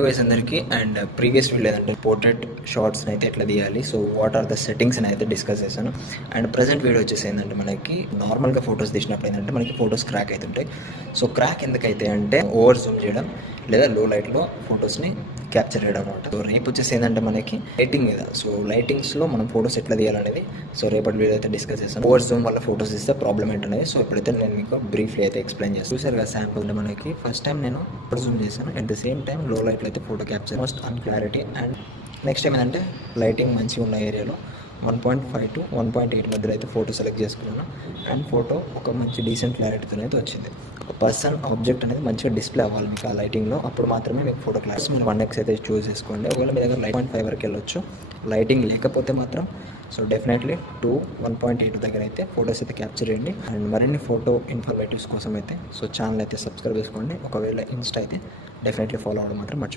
Guys అందరికీ and previous video ఏదంటే portrait షార్ట్స్ని అయితే ఎట్లా తీయాలి, so what are the settings అని అయితే డిస్కస్ చేశాను. అండ్ ప్రజెంట్ వీడియో వచ్చేసి ఏంటంటే మనకి నార్మల్గా ఫొటోస్ తీసినప్పుడు ఏంటంటే మనకి ఫొటోస్ క్రాక్ అవుతుంటాయి. సో క్రాక్ ఎందుకైతే అంటే ఓవర్ జూమ్ చేయడం లేదా లో లైట్లో ఫొటోస్ని క్యాప్చర్ చేయడం అనమాట. సో రేపు వచ్చేసి ఏంటంటే మనకి లైటింగ్ మీద, సో లైటింగ్స్లో మనం ఫొటోస్ ఎట్లా తీయాలనేది సో రేపటి వీడియో అయితే డిస్కస్ చేస్తాను. ఓవర్ జూమ్ వల్ల ఫొటోస్ తీస్తే ప్రాబ్లం ఏంటనేది సో ఇప్పుడైతే నేను మీకు బ్రీఫ్లీ అయితే ఎక్స్ప్లెయిన్ చేస్తాను. చూసారు కదా శాంపుల్ మనకి ఫస్ట్ టైం నేను జూమ్ చేశాను, అట్ ద సేమ్ టైం లో లైట్లో అయితే photo capture most an clarity. And next time ఏంటంటే లైటింగ్ మంచిగా ఉన్న ఏరియాలో 1.5 to 1.8 మధ్యలో అయితే ఫోటో సెలెక్ట్ చేసుకున్నాను. అండ్ ఫోటో ఒక మంచి డీసెంట్ క్లారిటీతో అయితే వచ్చింది. ఒక పర్సన్ ఆబ్జెక్ట్ అనేది మంచిగా డిస్ప్లే అవ్వాలి మీకు ఆ లైటింగ్లో, అప్పుడు మాత్రమే మీకు ఫోటో క్లారిటీ. మీరు 1x అయితే చూస్ చేసుకోండి. ఒకవేళ మీ దగ్గర 1.5 వరకు వెళ్ళొచ్చు, లైటింగ్ లేకపోతే మాత్రం సో డెఫినెట్లీ 1.8 దగ్గర అయితే ఫొటోస్ అయితే క్యాప్చర్ చేయండి. అండ్ మరిన్ని ఫోటో ఇన్ఫర్మేటివ్స్ కోసం అయితే సో ఛానల్ అయితే సబ్స్క్రైబ్ చేసుకోండి. ఒకవేళ ఇన్స్టా అయితే డెఫినెట్లీ ఫాలో అవ్వడం మాత్రం మర్చిపోండి.